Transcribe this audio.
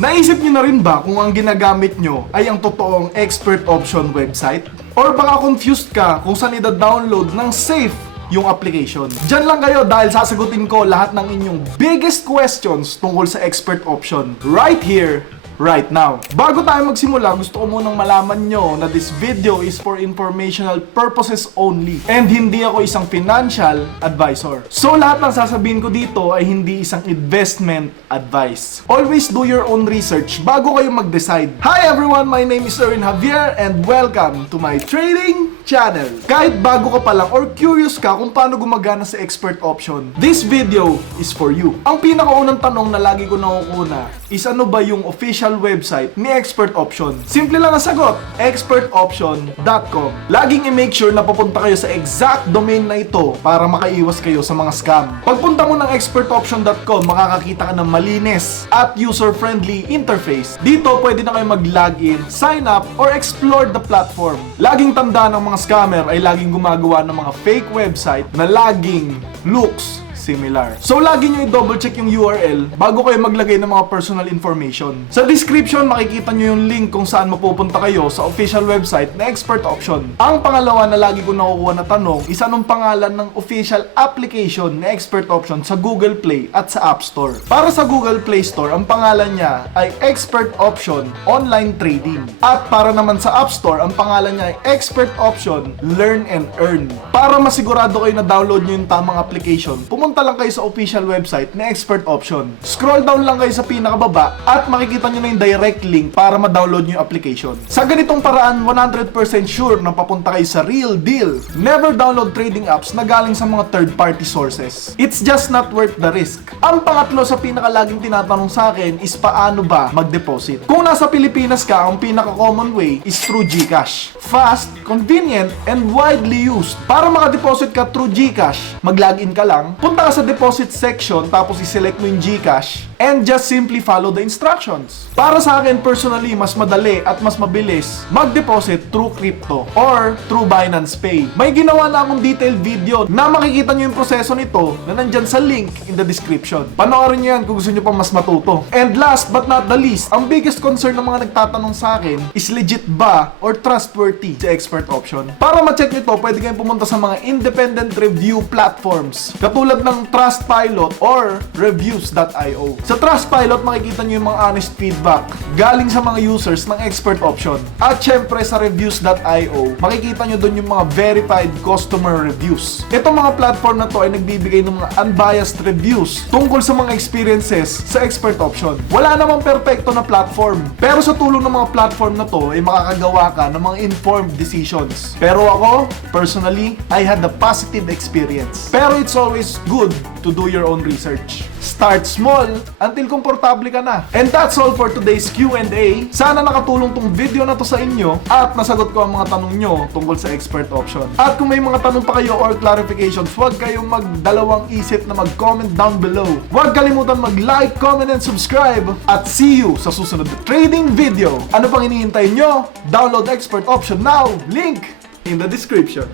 Naisip nyo na rin ba kung ang ginagamit nyo ay ang totoong expert option website? Or baka confused ka kung saan ida-download ng safe yung application? Diyan lang kayo dahil sasagutin ko lahat ng inyong biggest questions tungkol sa expert option right here, right now. Bago tayo magsimula, gusto ko munang malaman nyo na this video is for informational purposes only and hindi ako isang financial advisor. So lahat ng sasabihin ko dito ay hindi isang investment advice. Always do your own research bago kayo mag-decide. Hi everyone, my name is Erwin Javier and welcome to my trading channel. Kahit bago ka pa lang or curious ka kung paano gumagana sa expert option, this video is for you. Ang pinakaunang tanong na lagi ko nakukuna is ano ba yung official website ni Expert Option? Simple lang ang sagot, expertoption.com. Laging i-make sure na papunta kayo sa exact domain na ito para makaiwas kayo sa mga scam. Pagpunta mo ng expertoption.com, makakakita ka ng malinis at user-friendly interface. Dito pwede na kayo mag-login, sign up, or explore the platform. Laging tandaan ng mga scammer ay laging gumagawa ng mga fake website na laging looks similar. So lagi nyo i-double check yung URL bago kayo maglagay ng mga personal information. Sa description makikita nyo yung link kung saan mapupunta kayo sa official website na Expert Option. Ang pangalawa na lagi ko nakukuha na tanong is anong pangalan ng official application na Expert Option sa Google Play at sa App Store. Para sa Google Play Store, ang pangalan niya ay Expert Option Online Trading. At para naman sa App Store, ang pangalan niya ay Expert Option Learn and Earn. Para masigurado kayo na download nyo yung tamang application, pumunta lang kayo sa official website na Expert Option. Scroll down lang kayo sa pinakababa at makikita nyo na yung direct link para ma-download nyo yung application. Sa ganitong paraan, 100% sure na papunta kayo sa real deal. Never download trading apps na galing sa mga third-party sources. It's just not worth the risk. Ang pangatlo sa pinakalaging tinatanong sa akin is paano ba mag-deposit? Kung nasa Pilipinas ka, ang pinaka-common way is through GCash. Fast, convenient, and widely used. Para maka-deposit ka through GCash, mag-login ka lang, punta ka sa deposit section tapos i-select mo yung GCash and just simply follow the instructions. Para sa akin personally, mas madali at mas mabilis mag-deposit through crypto or through Binance Pay. May ginawa na akong detailed video na makikita nyo yung proseso nito na nandyan sa link in the description. Panoorin nyo yan kung gusto nyo pang mas matuto. And last but not the least, ang biggest concern ng mga nagtatanong sa akin is legit ba or trustworthy si Expert Option? Para ma-check nyo to, pwede kayong pumunta sa mga independent review platforms katulad ng Trustpilot or Reviews.io. Sa Trustpilot, makikita nyo yung mga honest feedback galing sa mga users ng Expert Option. At syempre sa Reviews.io, makikita nyo dun yung mga verified customer reviews. Itong mga platform na to ay nagbibigay ng mga unbiased reviews tungkol sa mga experiences sa Expert Option. Wala namang perfecto na platform, pero sa tulong ng mga platform na to ay makakagawa ka ng mga informed decisions. Pero ako, personally, I had a positive experience. Pero it's always good to do your own research. Start small until komportable ka na. And that's all for today's Q&A. Sana nakatulong tong video na to sa inyo at nasagot ko ang mga tanong nyo tungkol sa Expert Option. At kung may mga tanong pa kayo or clarifications, huwag kayong magdalawang isip na mag-comment down below. Huwag kalimutan mag-like, comment, and subscribe. At see you sa susunod na trading video. Ano pang hinihintay nyo? Download Expert Option now. Link in the description.